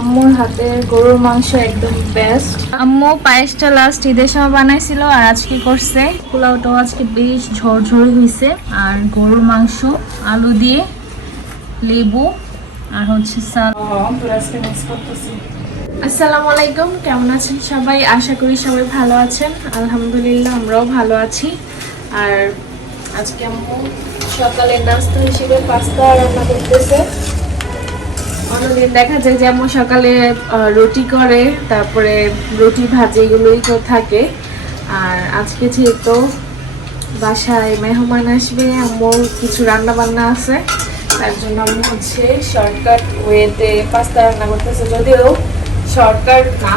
আম্মুর হাতের গরুর মাংস একদম বেস্ট। আম্মু পায়েসটা লাস্ট ঈদের সময় বানাইছিল আর আজকে করছে। পোলাওটাও আজকে বেশ ঝরঝরে হয়েছে। আর গরুর মাংস আলু দিয়ে লেবু আর হচ্ছে আসসালামু আলাইকুম, কেমন আছেন সবাই? আশা করি সবাই ভালো আছেন। আলহামদুলিল্লাহ আমরাও ভালো আছি। আর আজকে আম্মু সকালের নাস্তা হিসেবে পাস্তা রান্না করতেছে। অন্যদিন দেখা যায় যে আম্মু সকালে রুটি করে, তারপরে রুটি ভাজি এগুলোই তো থাকে। আর আজকে যেহেতু বাসায় মেহমান আসবে, আম্মুর কিছু রান্না বান্না আছে, তার জন্য আম্মু হচ্ছে শর্টকাট ওয়েতে পাস্তা রান্না করতেছে। যদিও শর্টকাট না,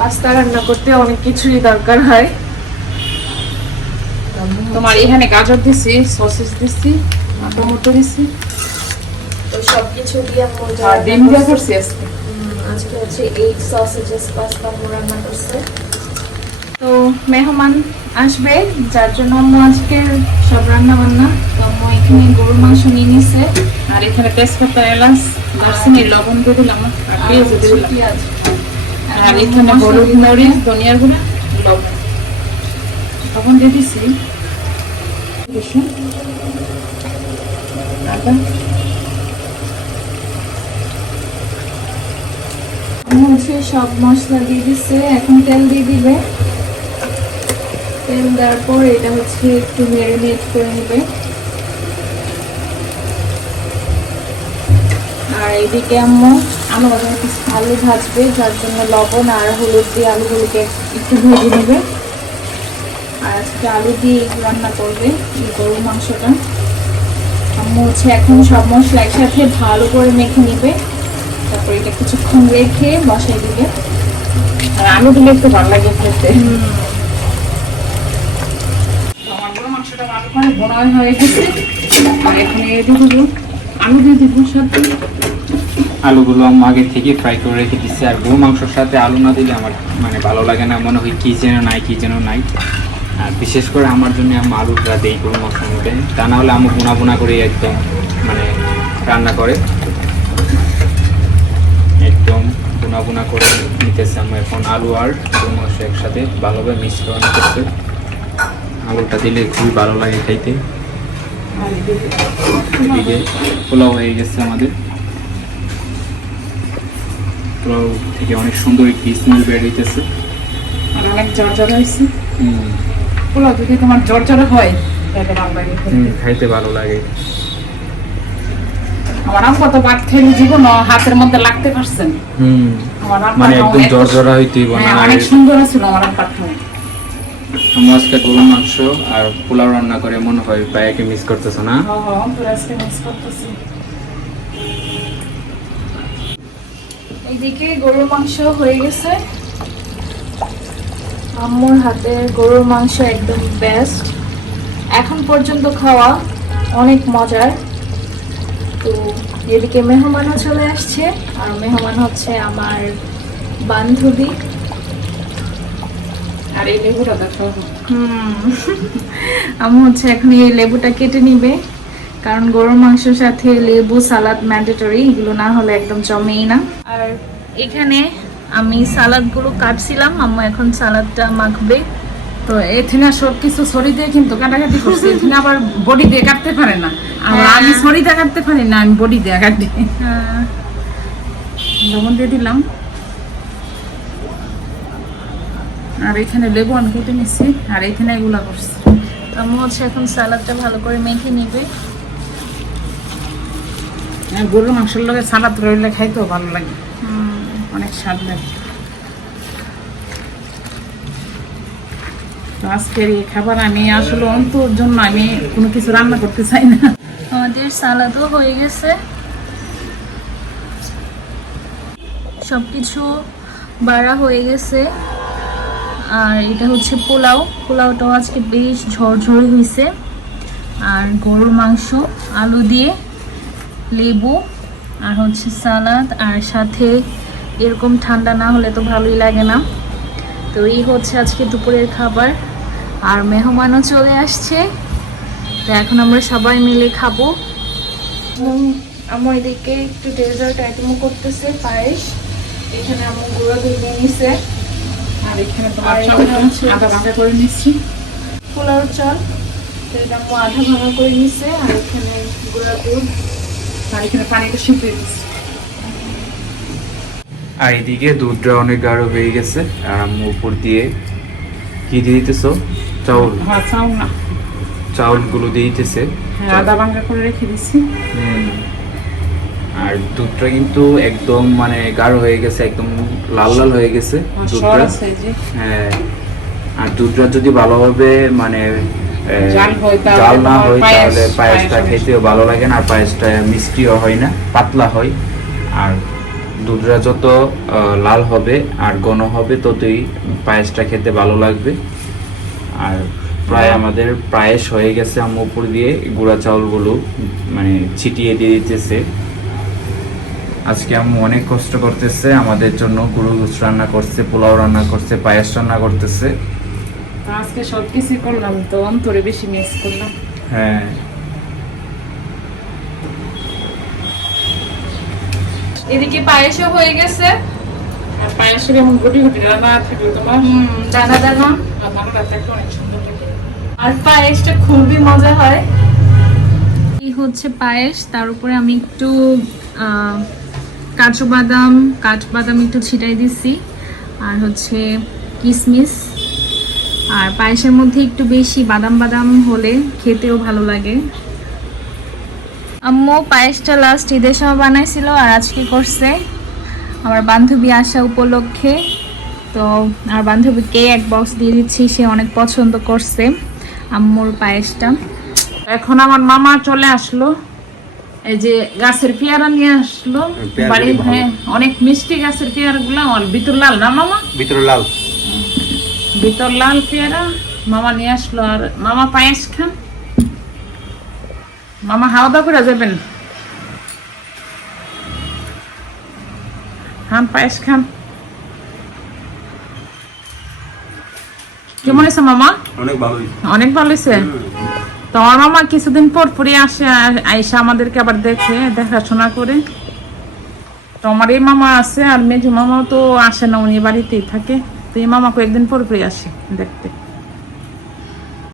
পাস্তা রান্না করতে অনেক কিছুই দরকার হয়। তোমার এখানে গাজর দিছি, সসেজ দিছি, টমেটো দিছি, তো সবকিছু দিয়ে আম্মু আর ডিম দিয়ে করছি আজকে। আজকে হচ্ছে 8 সসেজেস পাস্তা আম্মু রান্না করছে। তো মেহমান আসবে, যার জন্য আম্মু আজকে সব রান্না বান্না। তো আম্মু এখানে গরুর মাংস নিয়ে নিছে, আর এখানে তেজপাতা, এলাচ, দারচিনি, লবণ দিয়ে দিলাম, আর পেঁয়াজ দিয়ে দিলাম, পেঁয়াজ, আর এখানে হলুদ, মরিচ, ধনিয়ার গুঁড়া, লবণ লবণ দিয়ে দিছি, রসুন, আদা। আম্মু হচ্ছে সব মশলা দিয়ে দিচ্ছে। এখন তেল দিয়ে দিবে। তেল দেওয়ার পর এটা হচ্ছে একটু ম্যারিনেট করে নেবে। আর এদিকে আম্মু আলু ভাজবে, যার জন্য লবণ আর হলুদ দিয়ে আলুগুলোকে একটু ভেজে নেবে। আর আজকে আলু দিয়ে রান্না করবে এই গরুর মাংসটা। আম্মু হচ্ছে এখন সব মশলা একসাথে ভালো করে মেখে নেবে, তারপর এটা কিছুক্ষণ রেখে বসাই দিবে। আর আলু দিলে একটু ভালো লাগে খেতে। আমার গরু মাংসটা আলু করে বোনা হয়ে গেছে, আর এখন দিয়ে দিব আলু দিয়ে দিব সাথে। আলুগুলো আমি আগে থেকে ফ্রাই করে রেখে দিচ্ছি। আর গরু মাংসর সাথে আলু না দিলে আমার ভালো লাগে না, মনে হয় কী যেন নাই। আর বিশেষ করে আমার জন্য আমি আলুটা দিই গরু মাংসের মধ্যে, তা না হলে আমি বোনা করে একদম রান্না করে একদম বোনা করে নিতেছে। আমি এখন আলু আর গরু মাংস একসাথে ভালোভাবে মিক্স করে নিতেছে। আলুটা দিলে খুবই ভালো লাগে খাইতে। এদিকে পোলাও হয়ে গেছে আমাদের। পোলাও থেকে অনেক সুন্দর একটি স্মেল বের হইতেছে, আর অনেক ঝরঝরে হয়েছে। পোলাও যদি তোমার ঝরঝরে হয় তাহলে ভালো লাগে খাইতে ভালো লাগে। আমার আম্মা তো ভাত খেলে জীবন হাতের মধ্যে লাগতে পারছেন। আমার আম্মা একদম ঝরঝরা হইতেই অনেক সুন্দর ছিল আমার আম্মা। আমি আজকে গরুর মাংস আর পোলাও রান্না করে মনে হয় ভাইয়াকে মিস করতেছো না? এইদিকে গরুর মাংস হয়ে গেছে। আম্মুর হাতের গরুর মাংস একদম বেস্ট, এখন পর্যন্ত খাওয়া অনেক মজার। তো এদিকে মেহমানও চলে আসছে, আর মেহমান হচ্ছে আমার বান্ধবী। আর এই লেবুটা দেখো। আম্মু হচ্ছে এখন এই লেবুটা কেটে নিবে, কারণ গরুর মাংসের সাথে লেবু সালাদ ম্যান্ডেটরি, এগুলো না হলে একদম জমেই না। আর এখানে আমি সালাদগুলো কাটছিলাম, আম্মু এখন সালাদটা মাখবে। তো এখানে সব কিছু ছড়ি দিয়ে কিন্তু কাটাকাটি করছি, এখানে আবার বডি দিয়ে কাটতে পারে না। আর আমি ছড়ি দিয়ে কাটতে পারি না, আমি বডি দিয়ে কাটি। লবণ দিয়ে দিলাম, আর এখানে লেবু কেটে নিচ্ছি, আর এখানে এগুলা করছি। আম্মু হচ্ছে এখন সালাদটা ভালো করে মেখে নিবে। গরুর মাংসের লগে সালাদ রইলে খাইতেও ভালো লাগে, অনেক স্বাদ লাগে। আজকের এই খাবার আমি আসলে অন্তর জন্য আমি কোনো কিছু রান্না করতে চাই না। আমাদের সালাদও হয়ে গেছে, সবকিছু বাড়া হয়ে গেছে। আর এটা হচ্ছে পোলাওটাও আজকে বেশ ঝরঝরে হয়েছে। আর গরুর মাংস আলু দিয়ে লেবু আর হচ্ছে সালাদ, আর সাথে এরকম ঠান্ডা না হলে তো ভালোই লাগে না। তো এই হচ্ছে আজকে দুপুরের খাবার। আর মেহমানও চলে আসছে, তো এখন আমরা সবাই মিলে খাবো। আমার এদিকে একটু ডেজার্ট আইটেমও করতেছে, পায়েস। এখানে আম্মু গুঁড়ো দুধ নিয়ে নিছে, আর এখানে আর তোমার এখানে হচ্ছে আদা ভাঙা করে নিচ্ছি। পোলাও চাল, তো এটা আম্মু আধা ভাঙা করে নিছে, আর এখানে গুঁড়া দুধ, আর এখানে পানিটা সিদ্ধ হয়ে গেছে। আর এদিকে দুধটা অনেক গাঢ় হয়ে গেছে, আর আম্মু উপর দিয়ে কি দিয়ে দিতেছো? চাউল, হ্যাঁ চাউল না, চাউলগুলো দিয়ে দিতেছে। হ্যাঁ আদা ভাঙা করে রেখে দিচ্ছি। আর দুধটা কিন্তু একদম মানে গাঢ় হয়ে গেছে, একদম লাল লাল হয়ে গেছে দুধটা। সর আছে এই যে। হ্যাঁ, আর দুধটা যদি ভালোভাবে মানে জাল হয় তাহলে জাল না তোমার হয় পায়েস, তাহলে পায়েসটা পায়েস খেতেও ভালো লাগে না, আর পায়েসটা মিষ্টিও হয় না, পাতলা হয়। আর দুধটা যত লাল হবে আর ঘন হবে ততই পায়েসটা খেতে ভালো লাগবে। আর প্রায় আমাদের পায়েস হয়ে গেছে, আম্মু উপর দিয়ে গুঁড়া চাউলগুলো মানে ছিটিয়ে দিয়ে দিতেছে। আজকে আম্মু অনেক কষ্ট করতেছে আমাদের জন্য, গরু গোশ রান্না করছে, পোলাও রান্না করছে, পায়েস রান্না করতেছে। আজকে সবকিছু করলাম তো অন্তরে বেশি মিস করলাম। হ্যাঁ, এদিকে পায়েসও হয়ে গেছে, আর পায়েসের এমন গুটি গুটি রান্না থাকলে তোমার দানা দানা, রান্নাটা দেখতে অনেক সুন্দর লাগে। আর পায়েসটা খুবই মজা হয়। এই হচ্ছে পায়েস, তার উপরে আমি একটু কাঠবাদাম একটু ছিটাই দিচ্ছি, আর হচ্ছে কিশমিশ। আর পায়েসের মধ্যে একটু বেশি বাদাম হলে খেতেও ভালো লাগে। আম্মু পায়েসটা লাস্ট ঈদের সময় বানাইছিল, আর আজকে করছে আমার বান্ধবী আসা উপলক্ষে। তো আর বান্ধবীকে এক বক্স দিয়ে দিচ্ছি, সে অনেক পছন্দ করছে আম্মুর পায়েসটা। এখন আমার মামা চলে আসলো, এই যে গাছের পেয়ারা নিয়ে আসলো বাড়ি। হ্যাঁ অনেক মিষ্টি গাছের পেয়ারা গুলা, ভিতর লাল না মামা, ভিতরে লাল, ভিতর লাল পেয়ারা মামা নিয়ে আসলো। আর মামা পায়েস খান, মামা হাওয়া দাওয়া করে যাবেন, খান পায়েস খান। কেমন হয়েছে মামা? অনেক ভালো। অনেক ভালো হয়েছে। তো আমার মামা কিছুদিন পর পরই আসে, আইসা আমাদেরকে আবার দেখে, দেখাশোনা করে। তো আমার এই মামা আছে, আর মেজু মামাও তো আসে না, উনি বাড়িতেই থাকে। তো এই মামা কয়েকদিন পর পরই আসে দেখতে।